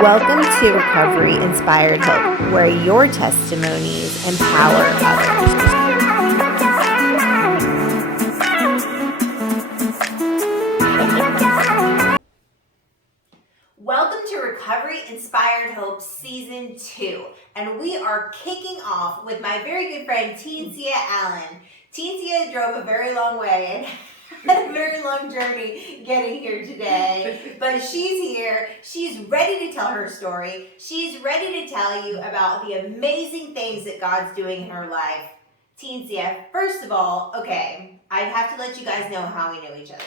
Welcome to Recovery Inspired Hope, where your testimonies empower others. Welcome to Recovery Inspired Hope Season 2, and we are kicking off with my very good friend Tynsia Allen. Tynsia drove a very long way and had a very long journey getting here today, but she's here. She's ready to tell her story. She's ready to tell you about the amazing things that God's doing in her life. Tynsia, first of all, okay, I'd have to let you guys know how we know each other.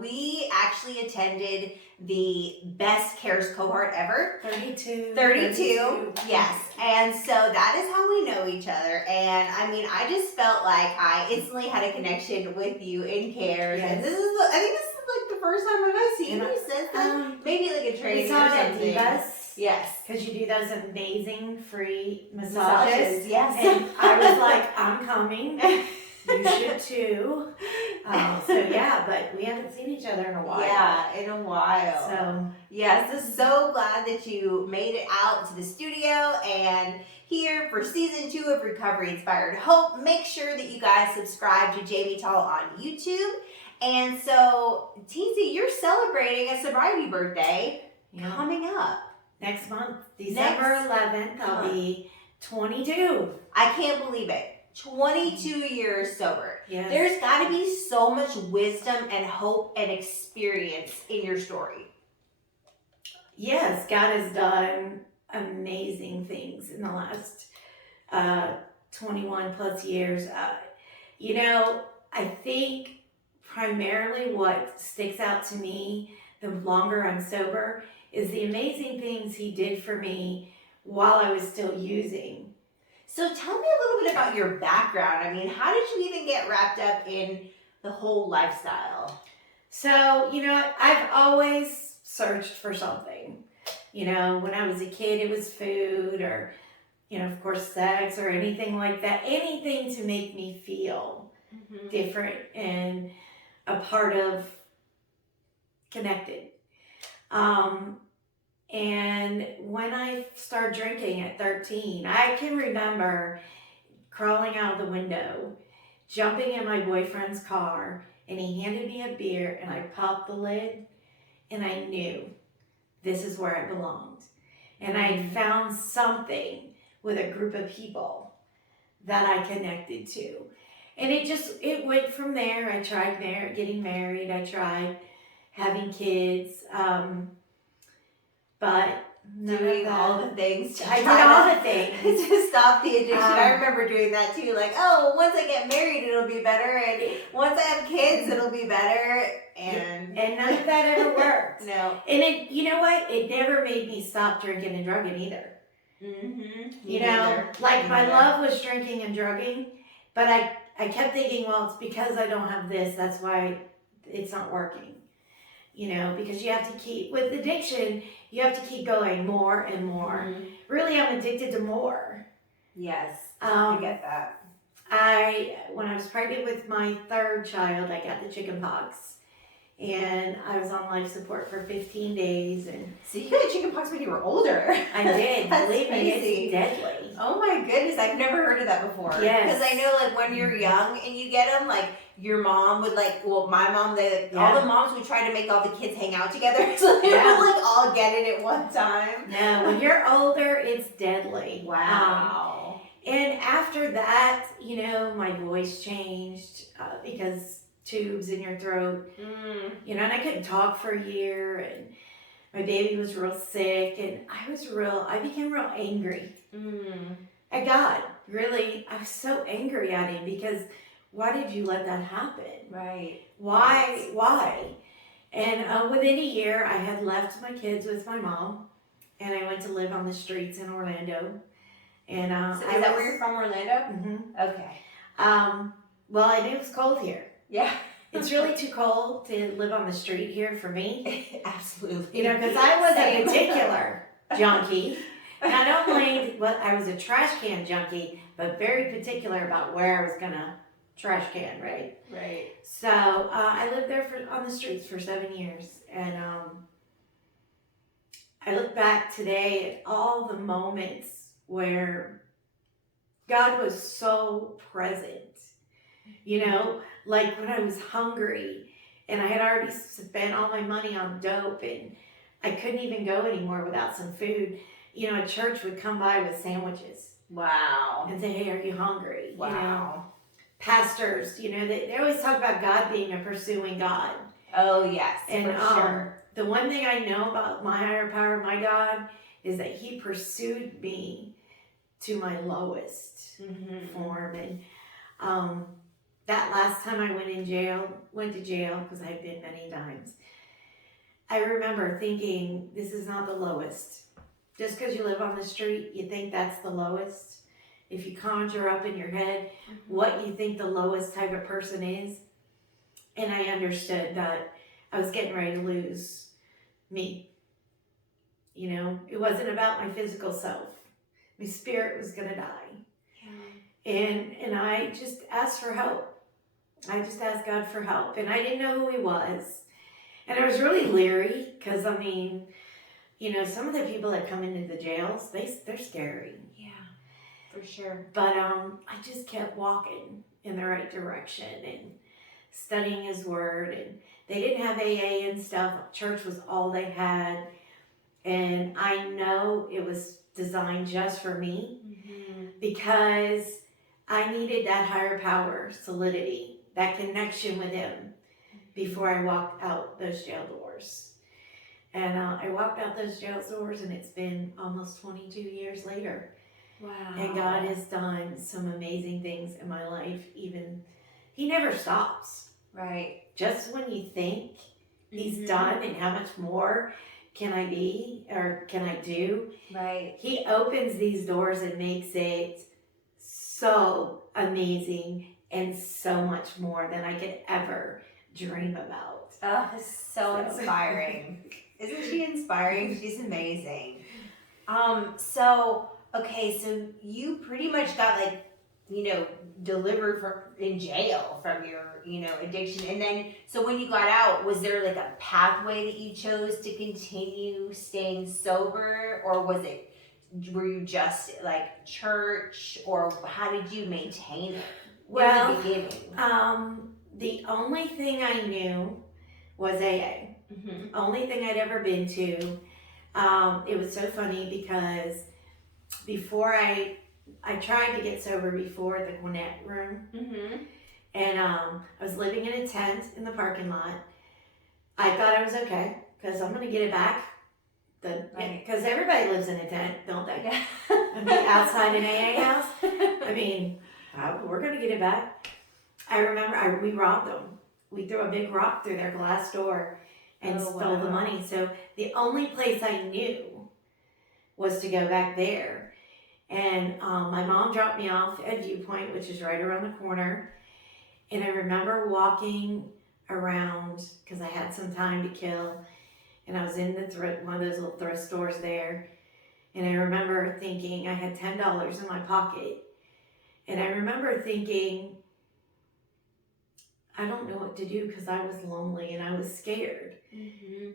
We actually attended the best cares cohort ever. 32, yes. And so that is how we know each other. And I mean, I just felt like I instantly had a connection with you in cares. Yes. And I think this is like the first time I've seen you since then. Maybe like a training or something. Yes. Because you do those amazing free massages. Yes. And I was like, I'm coming. You should too. But we haven't seen each other in a while. Yeah, in a while. So, yes, so glad that you made it out to the studio and here for Season 2 of Recovery Inspired Hope. Make sure that you guys subscribe to Jamie Tall on YouTube. And so, Tynsia, you're celebrating a sobriety birthday coming up. Next month, December 11th, I'll be 22. I can't believe it. 22 years sober. Yes. There's got to be so much wisdom and hope and experience in your story. Yes, God has done amazing things in the last 21 plus years. I think primarily what sticks out to me the longer I'm sober is the amazing things He did for me while I was still using. So tell me a little bit about your background. I mean, how did you even get wrapped up in the whole lifestyle? So, I've always searched for something. When I was a kid, it was food or, of course, sex or anything like that. Anything to make me feel different and a part of connected. And when I started drinking at 13, I can remember crawling out of the window, jumping in my boyfriend's car, and he handed me a beer, and I popped the lid, and I knew this is where I belonged. And I had found something with a group of people that I connected to. And it went from there. I tried getting married. I tried having kids. But doing all the things. I did all the things to stop the addiction. I remember doing that too. Like, once I get married, it'll be better, and once I have kids, it'll be better. And none of that ever worked. No. And it, you know what? It never made me stop drinking and drugging either. My love was drinking and drugging, but I kept thinking, well, it's because I don't have this. That's why it's not working. Because you have to keep, with addiction, you have to keep going more and more. Really, I'm addicted to more. Yes, I get that. When I was pregnant with my third child, I got the chicken pox. And I was on life support for 15 days. And so you got chicken pox when you were older. I did. Believe me, it's deadly. Oh my goodness, I've never heard of that before. Yes. Because I know when you're young and you get them, your mom would my mom, all the moms would try to make all the kids hang out together. So they would all get it at one time. No, when you're older, it's deadly. Wow. And after that, my voice changed because tubes in your throat. And I couldn't talk for a year, and my baby was real sick, and I became real angry at God. Really, I was so angry at Him because why did you let that happen? Right. Why? And within a year, I had left my kids with my mom, and I went to live on the streets in Orlando. And so is that where you're from, Orlando? Mm-hmm. Okay. Well, I knew it was cold here. Yeah. It's really too cold to live on the street here for me. Absolutely. Because I was a particular junkie. Not only I was a trash can junkie, but very particular about where I was going to trash can, right? Right. So I lived there on the streets for 7 years. And I look back today at all the moments where God was so present. You know, like when I was hungry and I had already spent all my money on dope and I couldn't even go anymore without some food. You know, a church would come by with sandwiches. Wow. And say, hey, are you hungry? Wow. You know, pastors, you know, they always talk about God being a pursuing God. Oh, yes, And for sure. the one thing I know about my higher power, my God, is that he pursued me to my lowest form. And that last time I went to jail, because I've been many times, I remember thinking, this is not the lowest. Just because you live on the street, you think that's the lowest. If you conjure up in your head what you think the lowest type of person is. And I understood that I was getting ready to lose me. You know, it wasn't about my physical self. My spirit was going to die. Yeah. And I just asked for help. I just asked God for help. And I didn't know who he was. And I was really leery because, I mean, you know, some of the people that come into the jails, they're scary. Yeah, for sure. But I just kept walking in the right direction and studying his word. And they didn't have AA and stuff. Church was all they had. And I know it was designed just for me because I needed that higher power solidity, that connection with him before I walked out those jail doors. And I walked out those jail doors, and it's been almost 22 years later. Wow. And God has done some amazing things in my life. Even, he never stops. Right. Just when you think he's done and how much more can I be or can I do? Right. He opens these doors and makes it so amazing and so much more than I could ever dream about. Oh, it's so inspiring. Isn't she inspiring? She's amazing. So you pretty much got delivered in jail from your, addiction. And then, so when you got out, was there like a pathway that you chose to continue staying sober, or were you just like church, or how did you maintain it? Well, in the beginning? The only thing I knew was AA. Only thing I'd ever been to. It was so funny because before I tried to get sober before at the Gwinnett room. And I was living in a tent in the parking lot. I thought I was okay because I'm going to get it back. Because everybody lives in a tent, don't they? Yeah. I mean, outside an AA house. I mean, we're going to get it back. I remember we robbed them. We threw a big rock through their glass door and stole the money. So the only place I knew was to go back there. And my mom dropped me off at Viewpoint, which is right around the corner. And I remember walking around because I had some time to kill. And I was in one of those little thrift stores there. And I remember thinking I had $10 in my pocket. And I remember thinking, I don't know what to do because I was lonely and I was scared.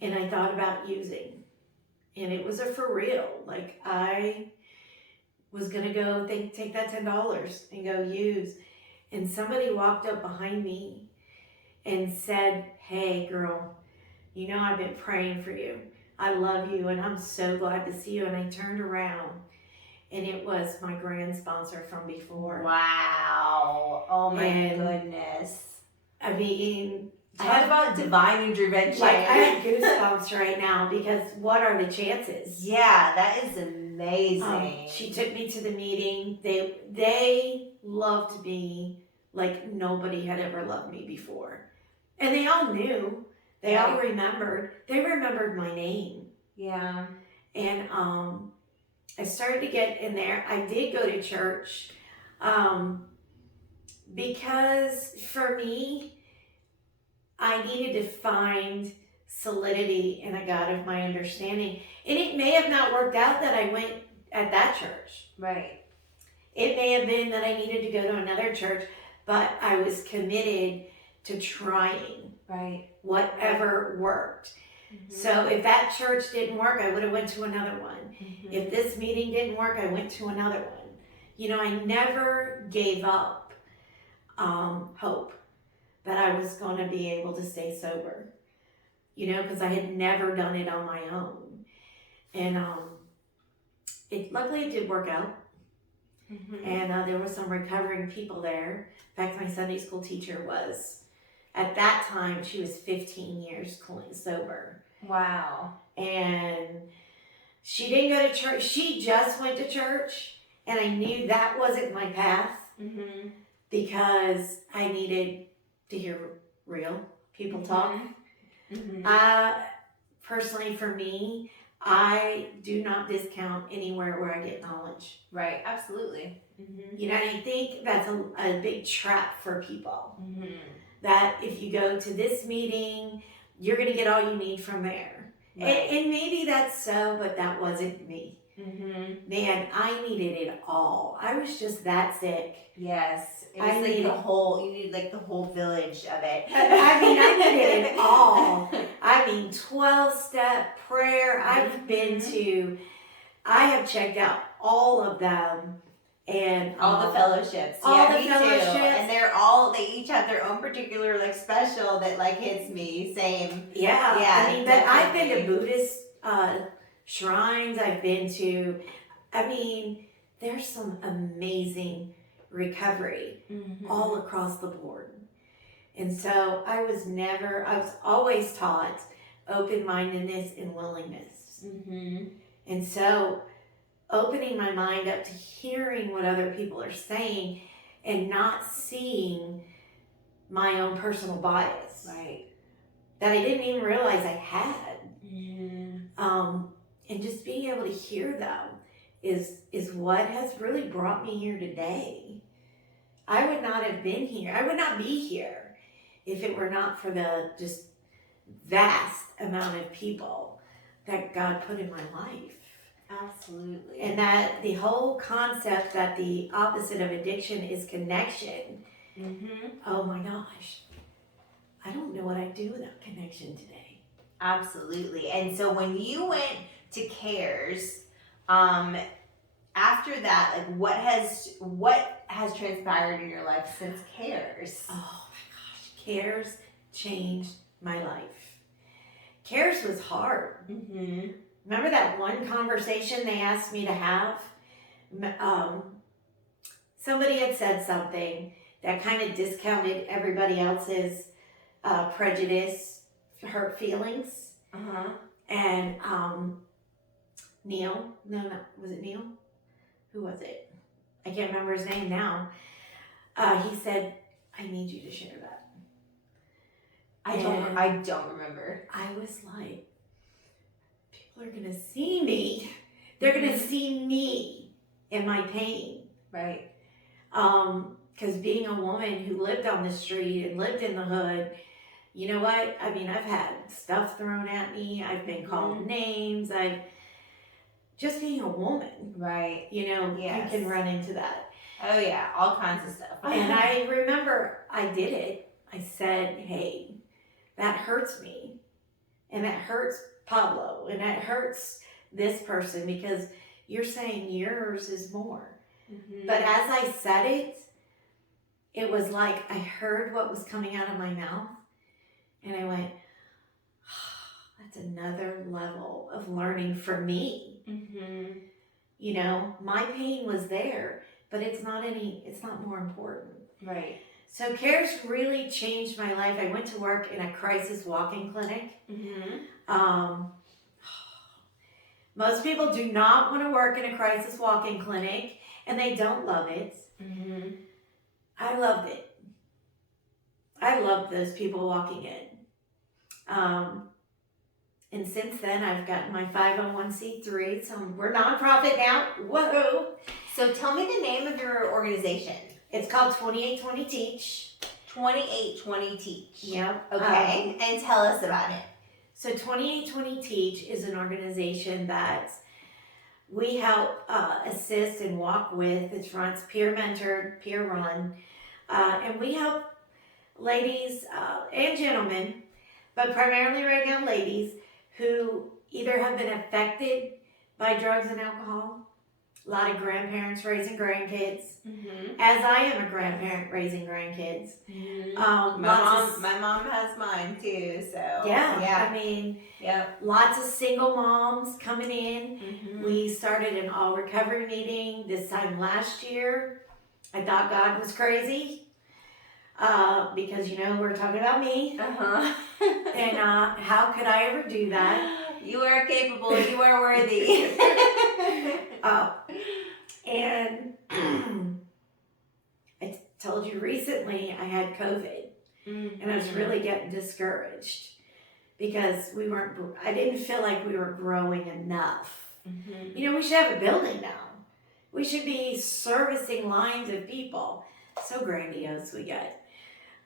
And I thought about using. And it was for real. Like I was going to go take that $10 and go use. And somebody walked up behind me and said, hey girl, I've been praying for you. I love you and I'm so glad to see you. And I turned around and it was my grand sponsor from before. Wow. Oh my goodness. I mean, talk about divine intervention. Like I have goosebumps right now because what are the chances? Yeah, that is amazing. She took me to the meeting. They loved me like nobody had ever loved me before. And they all knew. They all remembered. They remembered my name. Yeah. And I started to get in there. I did go to church because for me, I needed to find solidity in a God of my understanding. And it may have not worked out that I went at that church. Right. It may have been that I needed to go to another church, but I was committed to trying. Right. Whatever worked. So if that church didn't work, I would have went to another one. If this meeting didn't work, I went to another one. You know, I never gave up hope that I was going to be able to stay sober. You know, because I had never done it on my own. And luckily it did work out. And there were some recovering people there. In fact, my Sunday school teacher was, at that time, she was 15 years clean sober. Wow. And she didn't go to church. She just went to church. And I knew that wasn't my path. Because I needed to hear real people talk. Personally, for me, I do not discount anywhere where I get knowledge. Right, absolutely. You know, and I think that's a big trap for people. That if you go to this meeting, you're going to get all you need from there. Right. And maybe that's so, but that wasn't me. Man, I needed it all. I was just that sick. Yes. It was you need like the whole village of it. I mean, I needed it all. I mean, 12-step prayer. I've been to, I have checked out all of them. And all the fellowships. All the me fellowships. Too. And they each have their own particular like special that like hits me. Same. Yeah. I mean, but I've been to Buddhist shrines. I've been to, I mean, there's some amazing recovery all across the board. And so I was always taught open-mindedness and willingness. And so opening my mind up to hearing what other people are saying and not seeing my own personal bias. Right. That I didn't even realize I had. And just being able to hear them is what has really brought me here today. I would not have been here. I would not be here if it were not for the just vast amount of people that God put in my life. Absolutely. And that the whole concept that the opposite of addiction is connection. Oh my gosh. I don't know what I'd do without connection today. Absolutely. And so when you went to CARES, after that, like what has transpired in your life since CARES? Oh my gosh, CARES changed my life. CARES was hard. Remember that one conversation they asked me to have? Somebody had said something that kind of discounted everybody else's prejudice, hurt feelings. And Neil, was it Neil? Who was it? I can't remember his name now. He said, I need you to share that. I don't remember. I was like, people are going to see me. They're going to see me in my pain. Right. Because being a woman who lived on the street and lived in the hood, you know what? I mean, I've had stuff thrown at me. I've been called names. Just being a woman. Right. You know, you can run into that. Oh yeah, all kinds of stuff. And I remember I did it. I said, hey, that hurts me. And that hurts Pablo. And that hurts this person because you're saying yours is more. But as I said it, it was like I heard what was coming out of my mouth. And I went, oh, that's another level of learning for me. You know, my pain was there, but it's not more important. Right. So CARES really changed my life. I went to work in a crisis walk-in clinic. Most people do not want to work in a crisis walk-in clinic, and they don't love it. I loved it. I loved those people walking in. And since then, I've gotten my 501c3, so we're nonprofit now. Whoa! So tell me the name of your organization. It's called 2820 Teach. 2820 Teach. Yep. Okay, and tell us about it. So 2820 Teach is an organization that we help assist and walk with. It's peer mentored, peer run. And we help ladies and gentlemen, but primarily right now ladies, who either have been affected by drugs and alcohol. A lot of grandparents raising grandkids. As I am a grandparent raising grandkids. My mom has mine too, so I mean, lots of single moms coming in. We started an all recovery meeting this time last year. I thought God was crazy because we're talking about me. And how could I ever do that? You are capable. You are worthy. And I told you recently I had COVID, and I was really getting discouraged because I didn't feel like we were growing enough. We should have a building now. We should be servicing lines of people. So grandiose we get.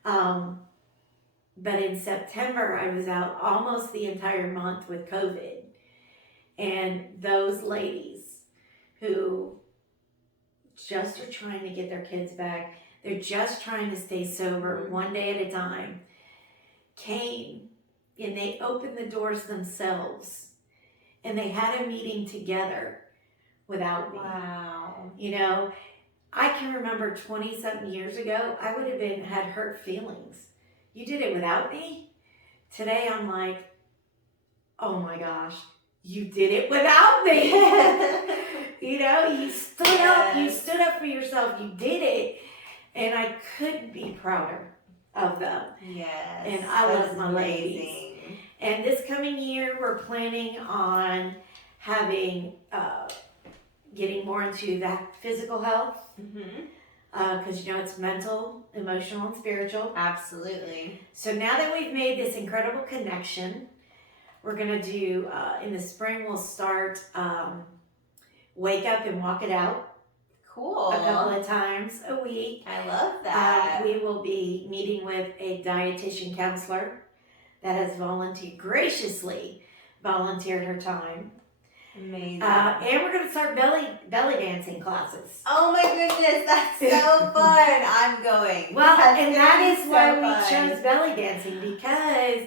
But in September, I was out almost the entire month with COVID. And those ladies who just are trying to get their kids back, they're just trying to stay sober one day at a time, came and they opened the doors themselves and they had a meeting together without me. Wow. I can remember 20-something years ago, I would have had hurt feelings. You did it without me? Today I'm like, oh my gosh, you did it without me. You stood up for yourself, you did it. And I couldn't be prouder of them. Yes. And I love my ladies. And this coming year, we're planning on having, getting more into that physical health. Because it's mental, emotional, and spiritual. Absolutely. So now that we've made this incredible connection, we're going to do, in the spring, we'll start Wake Up and Walk It Out. Cool. A couple of times a week. I love that. We will be meeting with a dietitian counselor that has graciously volunteered her time. Amazing. And we're going to start belly dancing classes. Oh my goodness, that's so fun. I'm going. Well, and that is why we chose belly dancing, because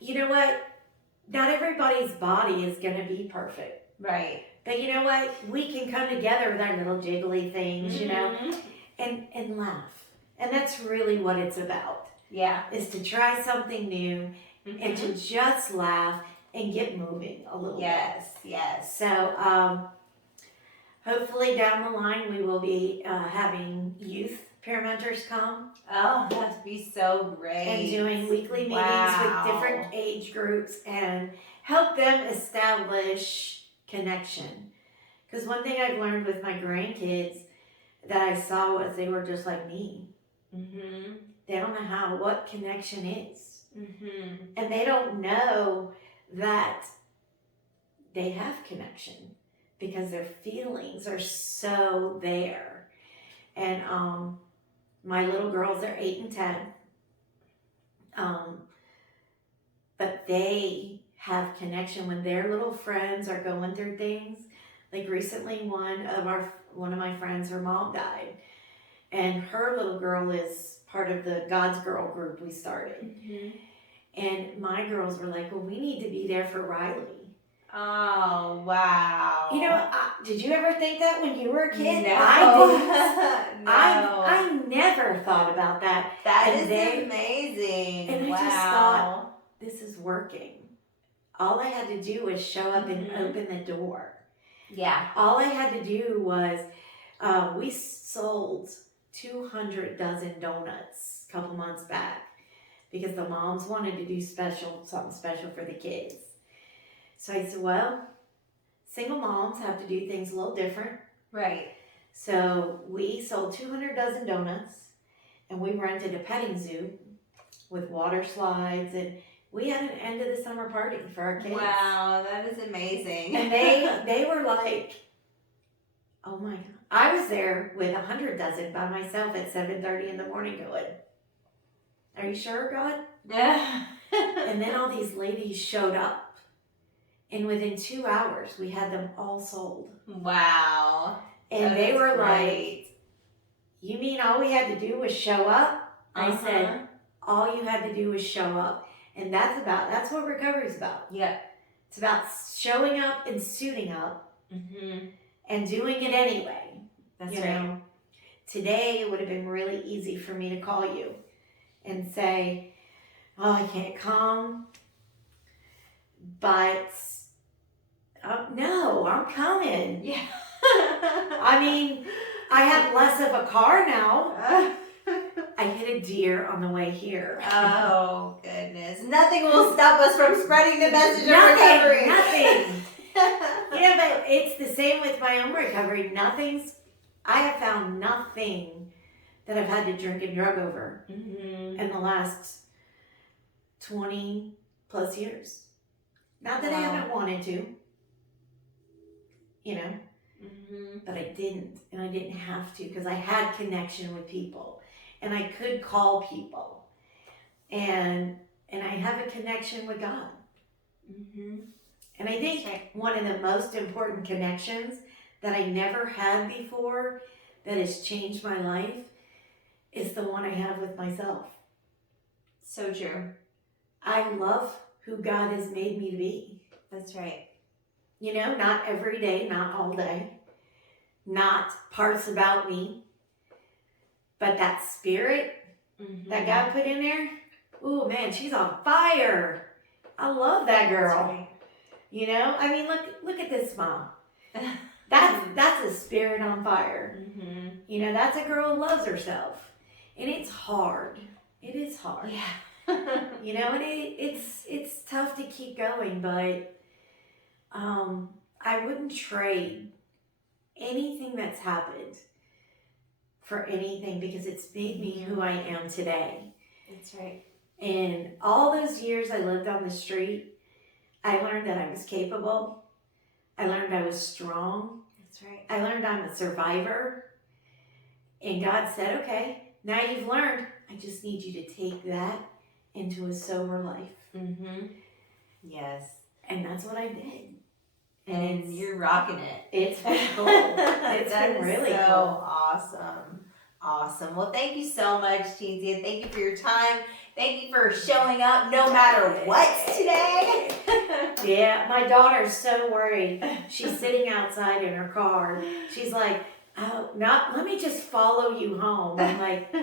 you know what? Not everybody's body is going to be perfect. Right. But you know what? We can come together with our little jiggly things, and laugh. And that's really what it's about. Yeah. Is to try something new and to just laugh and get moving a little bit. Yes. So, hopefully down the line we will be having youth peer mentors come. Oh, that'd be so great. And doing weekly meetings with different age groups and help them establish connection. Because one thing I've learned with my grandkids that I saw was they were just like me. They don't know what connection is. And they don't know that they have connection because their feelings are so there. And my little girls are 8 and 10. But they have connection when their little friends are going through things. Like recently, one of my friends, her mom died, and her little girl is part of the God's Girl group we started. And my girls were like, well, we need to be there for Riley. Oh, wow. Did you ever think that when you were a kid? No. I didn't. No. I never thought about that. That is amazing. And I just thought, this is working. All I had to do was show up and open the door. Yeah. All I had to do was, we sold 200 dozen donuts a couple months back because the moms wanted to do something special for the kids. So I said, well, single moms have to do things a little different. Right. So we sold 200 dozen donuts, and we rented a petting zoo with water slides, and we had an end of the summer party for our kids. Wow, that is amazing. And they were like, oh my God. I was there with 100 dozen by myself at 7:30 in the morning going, are you sure, God? Yeah. And then all these ladies showed up. And within 2 hours, we had them all sold. Wow. And they were like, you mean all we had to do was show up? I said, all you had to do was show up. And that's what recovery is about. Yeah. It's about showing up and suiting up and doing it anyway. That's you right. know? Today it would have been really easy for me to call you and say, oh, I can't come, but no, I'm coming. Yeah. I mean, I have less of a car now. I hit a deer on the way here. Oh, goodness. Nothing will stop us from spreading the message of recovery. Nothing. But it's the same with my own recovery. I have found nothing that I've had to drink and drug over in the last 20 plus years. Not that I haven't wanted to, but I didn't, and I didn't have to because I had connection with people, and I could call people, and I have a connection with God. And I think one of the most important connections that I never had before that has changed my life is the one I have with myself. So true. I love who God has made me to be. That's right. Not every day, not all day, not parts about me, but that spirit that God put in there, ooh, man, she's on fire. I love that girl. That's right. I mean, look at this smile. That's a spirit on fire. That's a girl who loves herself. And it's hard. It is hard. Yeah. And it's tough to keep going, but I wouldn't trade anything that's happened for anything because it's made me who I am today. That's right. And all those years I lived on the street, I learned that I was capable. I learned I was strong. That's right. I learned I'm a survivor. And God said, okay, now you've learned. I just need you to take that into a sober life. Yes. And that's what I did. And you're rocking it. It's been cool. It's been really so cool. Awesome. Awesome. Well, thank you so much, Tynsia. Thank you for your time. Thank you for showing up no matter what today. Yeah, my daughter's so worried. She's sitting outside in her car. She's like, oh, let me just follow you home. I'm like,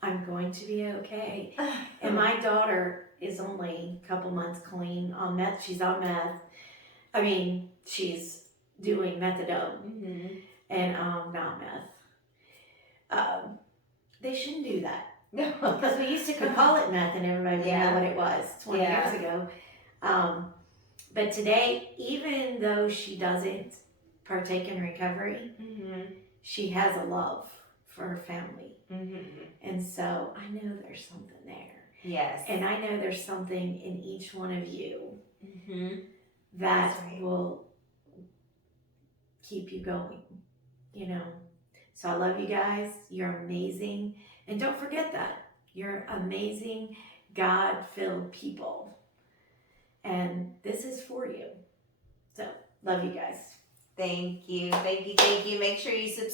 I'm going to be okay. And my daughter is only a couple months clean on meth. She's on meth. I mean, she's doing methadone and not meth. They shouldn't do that. No. Because we used to call it meth and everybody would know what it was 20 years ago. But today, even though she doesn't partake in recovery, she has a love for her family. And so I know there's something there. Yes. And I know there's something in each one of you that will keep you going, So I love you guys. You're amazing. And don't forget that. You're amazing, God-filled people. And this is for you. So, love you guys. Thank you. Thank you. Thank you. Make sure you subscribe.